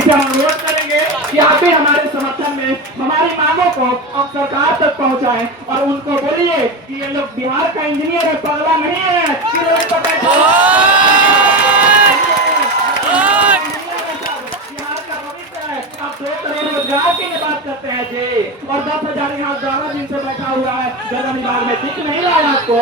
से हम अनुरोध करेंगे कि आप भी हमारे समर्थन में हमारी मांगों को अब सरकार तक पहुंचाएं और उनको बोलिए कि ये लोग बिहार का इंजीनियर है, पगला नहीं है कि रोड पर बैठा बिहार का भविष्य है। आप 2 करोड़ रोजगार की बात करते हैं जी, और 10,000 यहाँ 11 दिन से बैठा हुआ है, जगह विभाग में दिख नहीं रहा है आपको।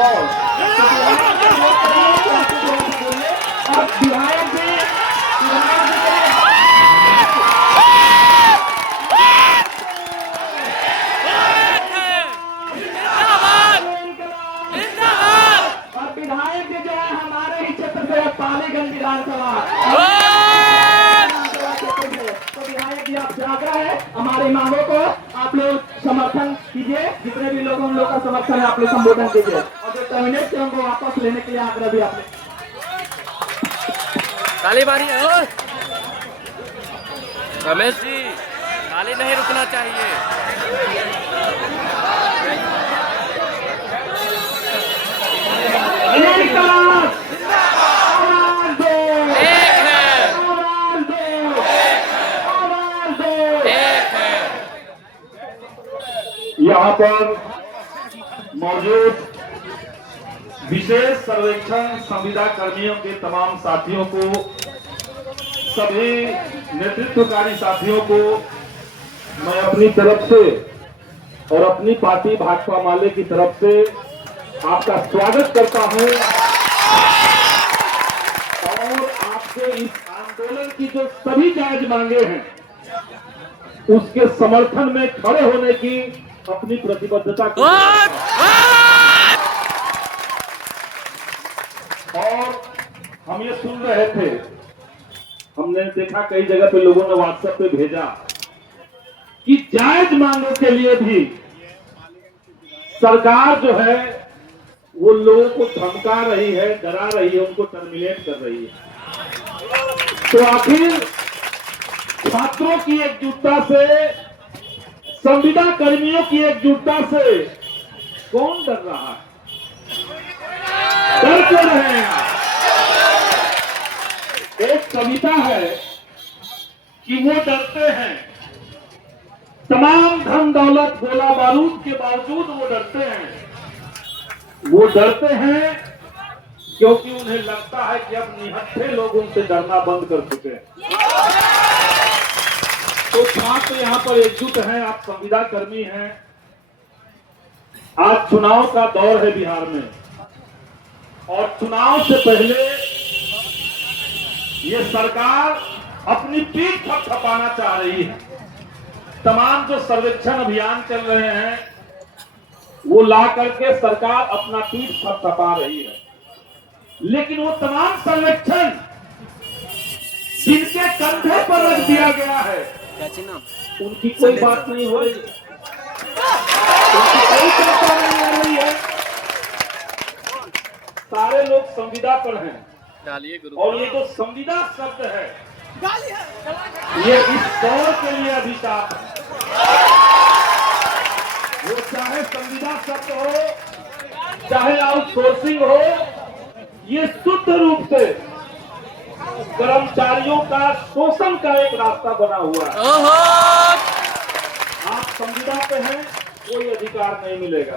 और विधायक भी जो है हमारे ही क्षेत्र से पालीगंज विधानसभा, तो विधायक जी आपसे आग्रह है हमारी मांगों को आप लोग समर्थन कीजिए, जितने भी लोग हम लोग का समर्थन है आप लोग संबोधन कीजिए, और जो टर्मिनेट से हमको वापस लेने के लिए आग्रह भी आपने ताली बारी रमेश जी, ताली नहीं रुकना चाहिए। यहाँ पर मौजूद विशेष सर्वेक्षण संविदा कर्मियों के तमाम साथियों को, सभी नेतृत्वकारी साथियों को मैं अपनी तरफ से और अपनी पार्टी भाकपा माले की तरफ से आपका स्वागत करता हूं, और आपसे इस आंदोलन की जो सभी जायज मांगे हैं उसके समर्थन में खड़े होने की अपनी प्रतिबद्धता को, और हम ये सुन रहे थे, हमने देखा कई जगह पे लोगों ने व्हाट्सएप पे भेजा कि जायज मांगों के लिए भी सरकार जो है वो लोगों को धमका रही है, डरा रही है, उनको टर्मिनेट कर रही है। तो आखिर छात्रों की एकजुटता से, संविदा कर्मियों की एकजुटता से कौन डर रहा है? डर क्यों रहे हैं? एक कविता है कि वो डरते हैं, तमाम धन दौलत गोला बारूद के बावजूद वो डरते हैं। वो डरते हैं क्योंकि उन्हें लगता है कि अब निहत्थे लोग उनसे डरना बंद कर चुके हैं। तो छात्र यहाँ पर एकजुट हैं, आप संविदा कर्मी हैं। आज चुनाव का दौर है बिहार में, और चुनाव से पहले ये सरकार अपनी पीठ थपथपाना चाह रही है। तमाम जो सर्वेक्षण अभियान चल रहे हैं वो ला करके सरकार अपना पीठ थपथपा रही है, लेकिन वो तमाम सर्वेक्षण जिनके कंधे पर रख दिया गया है उनकी कोई बात नहीं हो रही, उनकी कोई चर्चा नहीं हो रही है। सारे लोग संविदा पर हैं, और ये जो संविदा शब्द है ये इस दौर के लिए अभिशाप है। वो चाहे संविदा शब्द हो, चाहे आउटसोर्सिंग हो, ये शुद्ध रूप से कर्मचारियों का शोषण का एक रास्ता बना हुआ है। आप संविदा पे हैं, कोई अधिकार नहीं मिलेगा।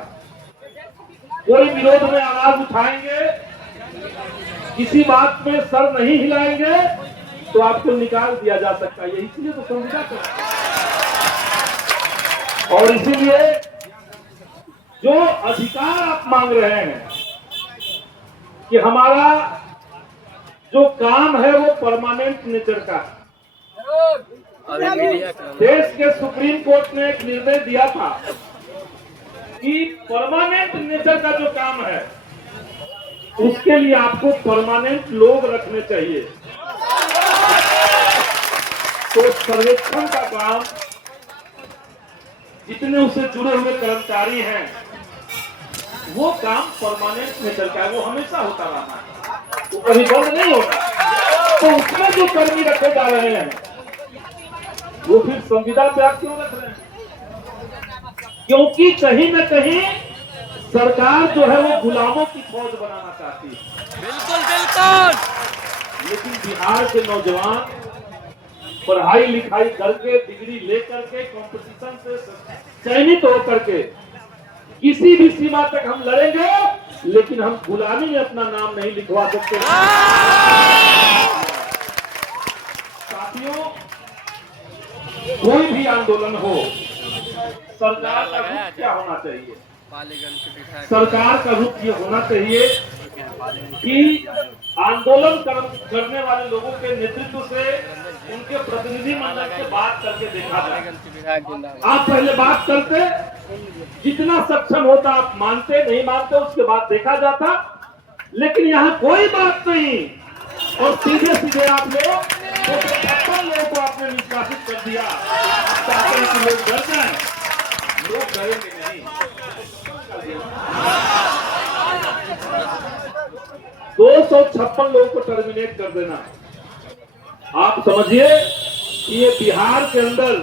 कोई विरोध में आवाज उठाएंगे, किसी बात पे सर नहीं हिलाएंगे तो आपको निकाल दिया जा सकता है। इसलिए तो संविदा कर, और इसीलिए जो अधिकार आप मांग रहे हैं कि हमारा जो काम है वो परमानेंट नेचर का है। देश के सुप्रीम कोर्ट ने एक निर्णय दिया था कि परमानेंट नेचर का जो काम है उसके लिए आपको परमानेंट लोग रखने चाहिए। तो सर्वेक्षण का काम, जितने उससे जुड़े हुए कर्मचारी हैं, वो काम परमानेंट नेचर का है, वो हमेशा होता रहा है, वो कभी बंद नहीं होगा। तो उसमें जो कर्मी रखे जा रहे हैं वो फिर संविदा पे आप क्यों रख रहे हैं? क्योंकि कहीं न कहीं सरकार जो है वो गुलामों की फौज बनाना चाहती है। बिल्कुल बिल्कुल। लेकिन बिहार के नौजवान पढ़ाई लिखाई करके डिग्री लेकर के कंपटीशन से चयनित होकर के किसी भी सीमा तक हम लड़ेंगे, लेकिन हम गुलामी में अपना नाम नहीं लिखवा सकते। साथियों, कोई भी आंदोलन हो, सरकार का रुख क्या होना चाहिए? सरकार का रुख ये होना चाहिए कि आंदोलन करने वाले लोगों के नेतृत्व से उनके प्रतिनिधि मंडल से बात करके देखा जाए। आप पहले बात करते, जितना सक्षम होता आप मानते, नहीं मानते उसके बाद देखा जाता, लेकिन यहाँ कोई बात नहीं और सीधे सीधे आप लोग 56 लोगों को आपने निष्कासित कर दिया। आप चाहते हैं कि लोग डर जाएं, लोग डरेंगे नहीं। 256 लोगों को टर्मिनेट कर देना, आप समझिए कि ये बिहार के अंदर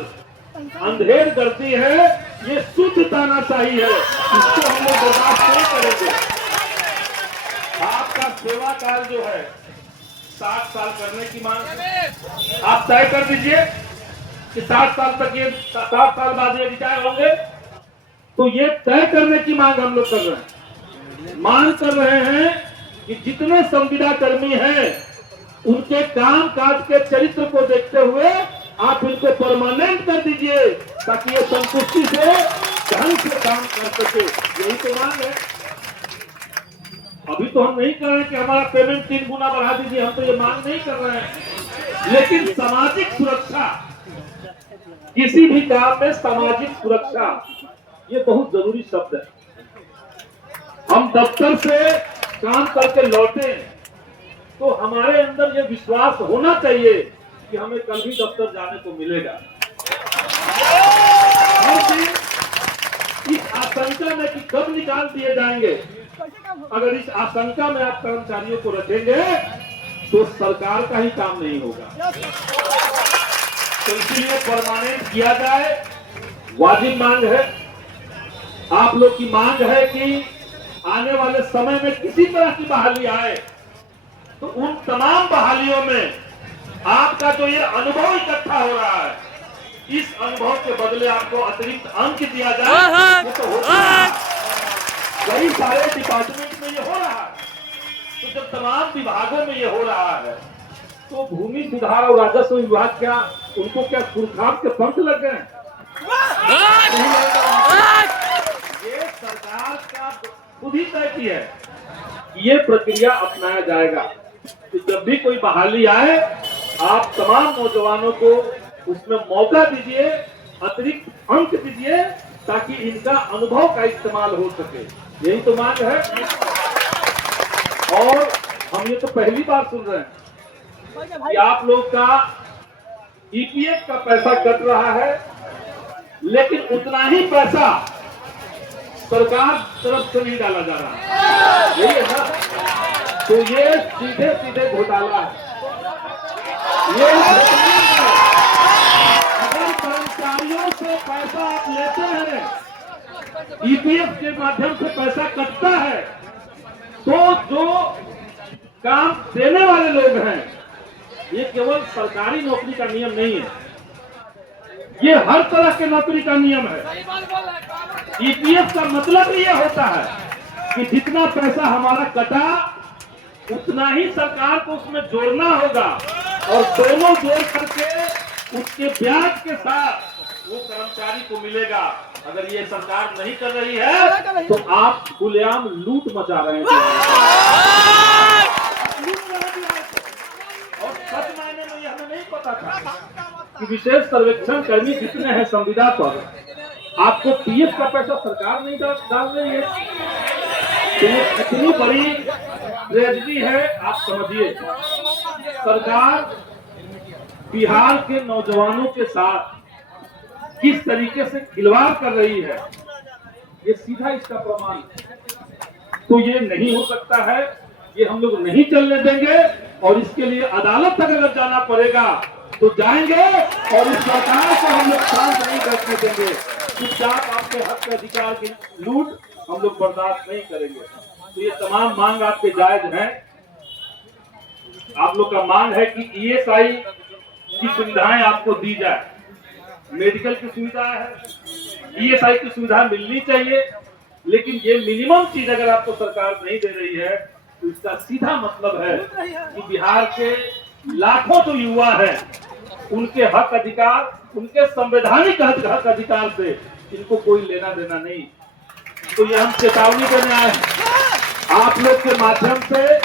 अंधेर गर्दी है, ये शुद्ध तानाशाही है, इसको हम लोग बर्दाश्त नहीं करेंगे। आपका सेवा काल जो है 60 साल करने की मांग, आप तय कर दीजिए कि 60 साल तक ये 60 साल बाद ये रिटायर होंगे, तो ये तय करने की मांग हम लोग कर रहे हैं। मांग कर रहे हैं कि जितने संविदा कर्मी हैं उनके काम काज के चरित्र को देखते हुए आप इनको परमानेंट कर दीजिए, ताकि ये संतुष्टि से ढंग से काम कर सके। यही तो मांग है। अभी तो हम नहीं कर रहे हैं कि हमारा पेमेंट 3 गुना बढ़ा दीजिए, हम तो ये मांग नहीं कर रहे हैं। लेकिन सामाजिक सुरक्षा, किसी भी काम में सामाजिक सुरक्षा ये बहुत जरूरी शब्द है। हम दफ्तर से काम करके लौटे तो हमारे अंदर ये विश्वास होना चाहिए कि हमें कल भी दफ्तर जाने को मिलेगा। इस आशंका में कि कब निकाल दिए जाएंगे, अगर इस आशंका में आप कर्मचारियों को रखेंगे तो सरकार का ही काम नहीं होगा। तो इसलिए परमानेंट किया जाए, वाजिब मांग है। आप लोग की मांग है कि आने वाले समय में किसी तरह की बहाली आए तो उन तमाम बहालियों में आपका जो ये अनुभव इकट्ठा हो रहा है, इस अनुभव के बदले आपको अतिरिक्त अंक दिया जाए। ये तो होता है, कई सारे डिपार्टमेंट में ये हो रहा है। तो जब तमाम विभागों में ये हो रहा है तो भूमि सुधार और राजस्व विभाग क्या, उनको क्या सुरखाब के पंख लग गए? ये सरकार का खुद ही तय की है, ये प्रक्रिया अपनाया जाएगा। तो जब भी कोई बहाली आए, आप तमाम नौजवानों को उसमें मौका दीजिए, अतिरिक्त अंक दीजिए, ताकि इनका अनुभव का इस्तेमाल हो सके। यही तो मांग है। और हम ये तो पहली बार सुन रहे हैं कि आप लोग का ईपीएफ का पैसा कट रहा है, लेकिन उतना ही पैसा सरकार तरफ से नहीं डाला जा रहा है। यही है ना? तो ये सीधे सीधे घोटाला है। ये अगर कर्मचारियों से पैसा आप लेते हैं, ईपीएफ के माध्यम से पैसा कटता है, तो जो काम देने वाले लोग हैं, ये केवल सरकारी नौकरी का नियम नहीं है, ये हर तरह के नौकरी का नियम है। ईपीएफ का मतलब ये होता है कि जितना पैसा हमारा कटा उतना ही सरकार को उसमें जोड़ना होगा, और दोनों जोड़ करके उसके ब्याज के साथ वो कर्मचारी को मिलेगा। अगर ये सरकार नहीं कर रही है तो आप खुलेआम लूट मचा रहे हैं। और सच मायने में ये हमें नहीं पता था कि विशेष सर्वेक्षण कर्मी जितने हैं संविदा पर, आपको पीएफ का पैसा सरकार नहीं डाल रही है। तो ये कितनी बड़ी ट्रेजेडी है, आप समझिए। सरकार बिहार के नौजवानों के साथ किस तरीके से खिलवाड़ कर रही है, ये सीधा इसका प्रमाण। तो ये नहीं हो सकता है, ये हम लोग नहीं चलने देंगे, और इसके लिए अदालत तक अगर जाना पड़ेगा तो जाएंगे, और इस सरकार को हम लोग शांत नहीं करने देंगे। चुपचाप आपके हक के अधिकार की लूट हम लोग बर्दाश्त नहीं करेंगे। तो ये तमाम मांग आपके जायज हैं। आप लोग का मांग है कि ईएसआई की सुविधाएं आपको दी जाए। मेडिकल की सुविधा है, ईएसआई की सुविधा मिलनी चाहिए, लेकिन ये मिनिमम चीज अगर आपको सरकार नहीं दे रही है तो इसका सीधा मतलब है कि बिहार के लाखों जो युवा हैं उनके हक अधिकार, उनके संवैधानिक हक अधिकार से इनको कोई लेना देना नहीं। तो ये हम चेतावनी देने आए हैं, आप लोग के माध्यम से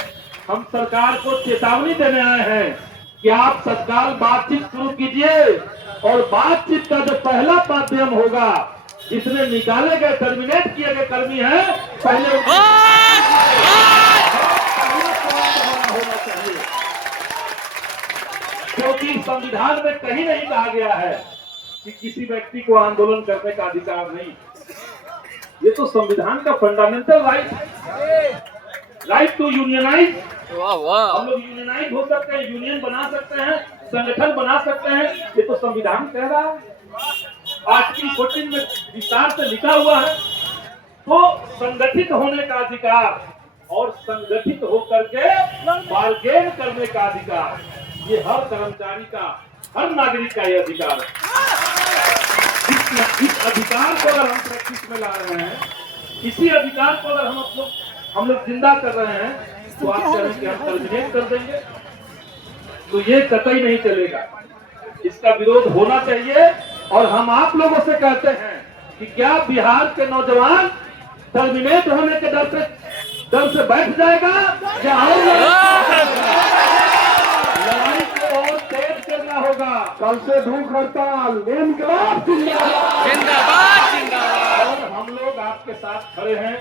हम सरकार को चेतावनी देने आए हैं कि आप तत्काल बातचीत शुरू कीजिए, और बातचीत का जो पहला माध्यम होगा, जिसने निकाले गए टर्मिनेट किए गए कर्मी हैं, पहले होना चाहिए, क्योंकि संविधान में कहीं नहीं कहा गया है कि किसी व्यक्ति को आंदोलन करने का अधिकार नहीं। ये तो संविधान का फंडामेंटल राइट है, राइट टू यूनियनाइज। वाह वाह। हम लोग यूनियनाइज हो सकते हैं, यूनियन बना सकते हैं, संगठन बना सकते हैं, ये तो संविधान कह रहा है। आर्टिकल 14 में विस्तार से लिखा हुआ है। तो संगठित होने का अधिकार और संगठित होकर के बार्गेन करने का अधिकार, ये हर कर्मचारी का, हर नागरिक का ये अधिकार है। इस अधिकार को अगर हम प्रैक्टिस में ला रहे हैं, इसी अधिकार को अगर हम लोग जिंदा कर रहे हैं, तो आप कह रहे हैं कि हम टर्मिनेट कर देंगे, तो ये कतई नहीं चलेगा। इसका विरोध होना चाहिए। और हम आप लोगों से कहते हैं कि क्या बिहार के नौजवान टर्मिनेट होने के डर से बैठ जाएगा, या और लड़ाई को और तेज करना होगा। कल से भूख हड़ताल, इनकलाब जिंदाबाद जिंदाबाद। और हम लोग आपके साथ खड़े हैं।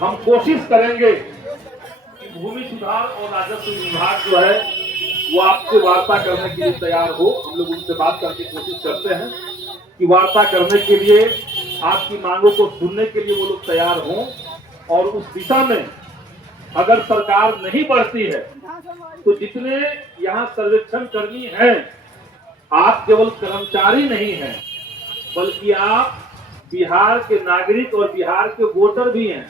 हम कोशिश करेंगे कि भूमि सुधार और राजस्व विभाग जो है वो आपसे वार्ता करने के लिए तैयार हो। हम लोग उनसे बात करके कोशिश करते हैं कि वार्ता करने के लिए, आपकी मांगों को सुनने के लिए वो लोग तैयार हों। और उस दिशा में अगर सरकार नहीं बढ़ती है तो जितने यहाँ सर्वेक्षण कर्मी हैं, आप केवल कर्मचारी नहीं हैं, बल्कि आप बिहार के नागरिक और बिहार के वोटर भी हैं।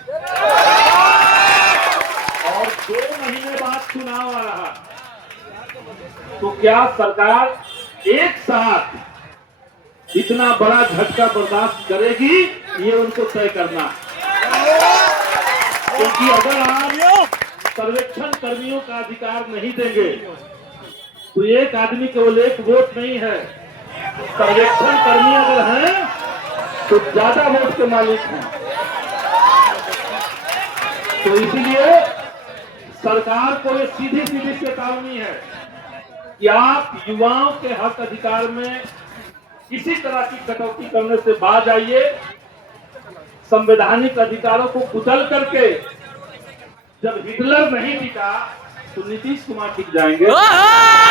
और 2 महीने बाद चुनाव आ रहा, तो क्या सरकार एक साथ इतना बड़ा झटका बर्दाश्त करेगी, ये उनको तय करना। क्योंकि अगर आप सर्वेक्षण कर्मियों का अधिकार नहीं देंगे तो एक आदमी केवल एक वोट नहीं है, सर्वेक्षण कर्मी अगर हैं तो ज्यादा वोट के मालिक हैं। तो इसलिए सरकार को ये सीधी चेतावनी है कि आप युवाओं के हक अधिकार में किसी तरह की कटौती करने से बाज आइए। संवैधानिक अधिकारों को कुचल करके जब हिटलर नहीं टिका तो नीतीश कुमार टिक जाएंगे। तानाशाही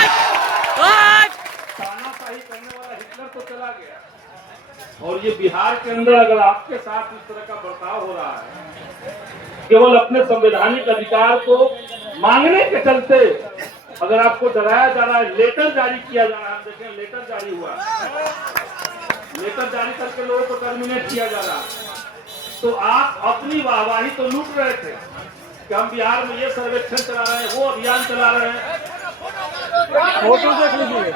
करने वाला हिटलर तो चला गया। और ये बिहार के अंदर अगर आपके साथ इस तरह का बर्ताव हो रहा है, केवल अपने संवैधानिक अधिकार को मांगने के चलते अगर आपको डराया जा रहा है, लेटर जारी किया जा रहा है, हम देखें लेटर जारी हुआ, लेटर जारी करके लोगों को टर्मिनेट किया जा रहा है, तो आप अपनी वाहवाही तो लूट रहे थे कि हम बिहार में ये सर्वेक्षण चला रहे हैं, वो अभियान चला रहे हैं। फोटो देख लीजिए।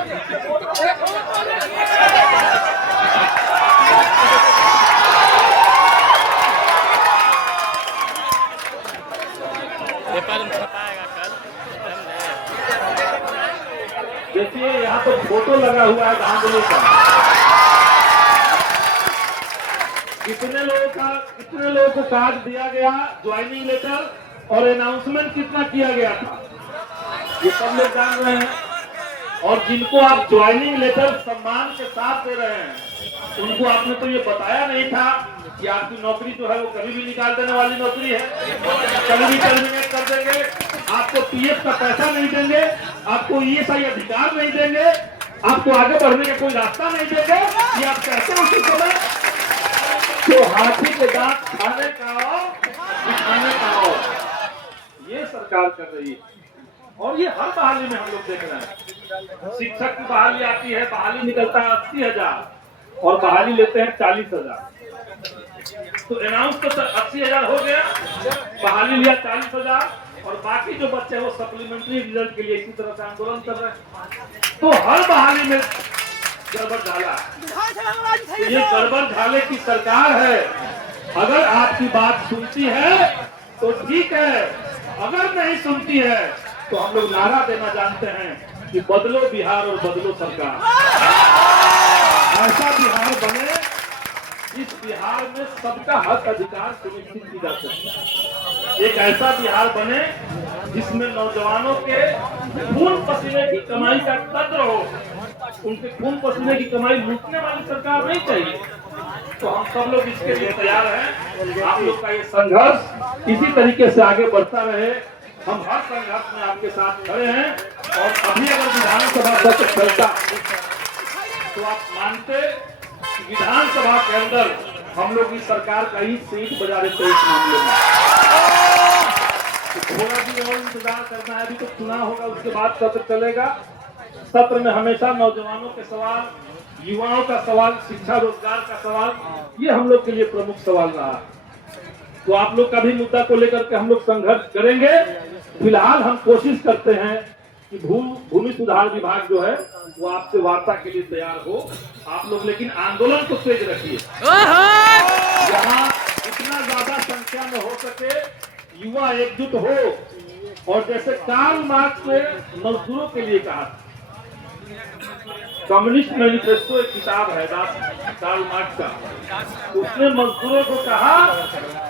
पेपर में छपाएगा कल। देखिए यहाँ तो फोटो लगा हुआ है धांधली का। कितने लोगों को कार्ड दिया गया, ज्वाइनिंग लेटर और अनाउंसमेंट कितना किया गया था, ये सब लोग जान रहे हैं। और जिनको आप ज्वाइनिंग लेटर सम्मान के साथ दे रहे हैं, उनको आपने तो ये बताया नहीं था कि आपकी नौकरी जो है वो कभी भी निकाल देने वाली नौकरी है, कभी भी टर्मिनेट कर देंगे, आपको पीएफ का पैसा नहीं देंगे, आपको ईएसआई अधिकार नहीं देंगे, आपको आगे बढ़ने का कोई रास्ता नहीं देंगे। ये आप कहते हो उसी समय तो हाथी के दांत खाने का और दिखाने का और, ये सरकार कर रही है। और ये हर बहाली में हम लोग देख रहे हैं। शिक्षक की बहाली आती है, बहाली निकलता है 80,000 और बहाली लेते हैं 40,000। तो अनाउंस तो 80,000 हो गया, बहाली लिया 40,000 और बाकी जो बच्चे हैं वो सप्लीमेंट्री रिजल्ट के लिए इसी तरह से आंदोलन कर रहे हैं। तो हर बहाली में गड़बड़ झाला, तो ये गड़बड़ झाले की सरकार है। अगर आपकी बात सुनती है तो ठीक है, अगर नहीं सुनती है तो हम लोग नारा देना जानते हैं कि बदलो बिहार और बदलो सरकार। ऐसा बिहार बने जिस बिहार में सबका हक अधिकार सुनिश्चित की जा सके। एक ऐसा बिहार बने जिसमें नौजवानों के खून पसीने की कमाई का कद्र हो। उनके खून पसीने की कमाई लूटने वाली सरकार नहीं चाहिए। तो हम सब लोग इसके लिए तैयार हैं। आप लोग का ये संघर्ष इसी तरीके से आगे बढ़ता रहे। हम हर संघर्ष में आपके साथ खड़े हैं। और अभी अगर विधानसभा सत्र चलता तो आप मानते कि विधानसभा के अंदर हम लोग इस सरकार का ही सीट बजा देते इस मामले में। तो थोड़ा भी और इंतजार करना है। अभी तो चुनाव होगा, उसके बाद सत्र चलेगा। सत्र में हमेशा नौजवानों के सवाल, युवाओं का सवाल, शिक्षा रोजगार का सवाल, ये हम लोग के लिए प्रमुख सवाल रहा। तो आप लोग का भी मुद्दा को लेकर के हम लोग संघर्ष करेंगे। फिलहाल हम कोशिश करते हैं कि भूमि सुधार विभाग जो है वो आपसे वार्ता के लिए तैयार हो। आप लोग लेकिन आंदोलन को तेज रखिए। यहाँ इतना ज्यादा संख्या में हो सके युवा एकजुट हो। और जैसे कार्ल मार्क्स ने मजदूरों के लिए कहा, कम्युनिस्ट मैनिफेस्टो एक किताब है कार्ल मार्क्स का, उसने मजदूरों को कहा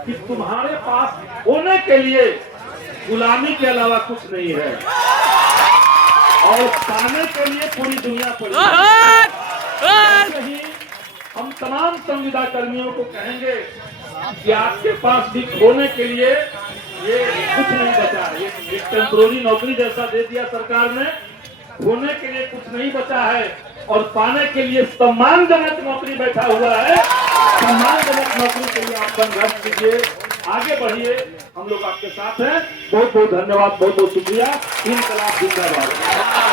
कि तुम्हारे पास होने के लिए गुलामी के अलावा कुछ नहीं है और पाने के लिए पूरी दुनिया पड़ी है। ही हम तमाम संविदा कर्मियों को कहेंगे कि आपके पास भी खोने के लिए ये कुछ नहीं बचा है। ये एक टेम्पोररी नौकरी जैसा दे दिया सरकार ने, खोने के लिए कुछ नहीं बचा है और पाने के लिए सम्मानजनक नौकरी बैठा हुआ है। सम्मानजनक नौकरी के लिए आप संघर्ष कीजिए, आगे बढ़िए। हम लोग आपके साथ हैं। बहुत बहुत धन्यवाद, बहुत बहुत शुक्रिया। इनकलाब जिंदाबाद।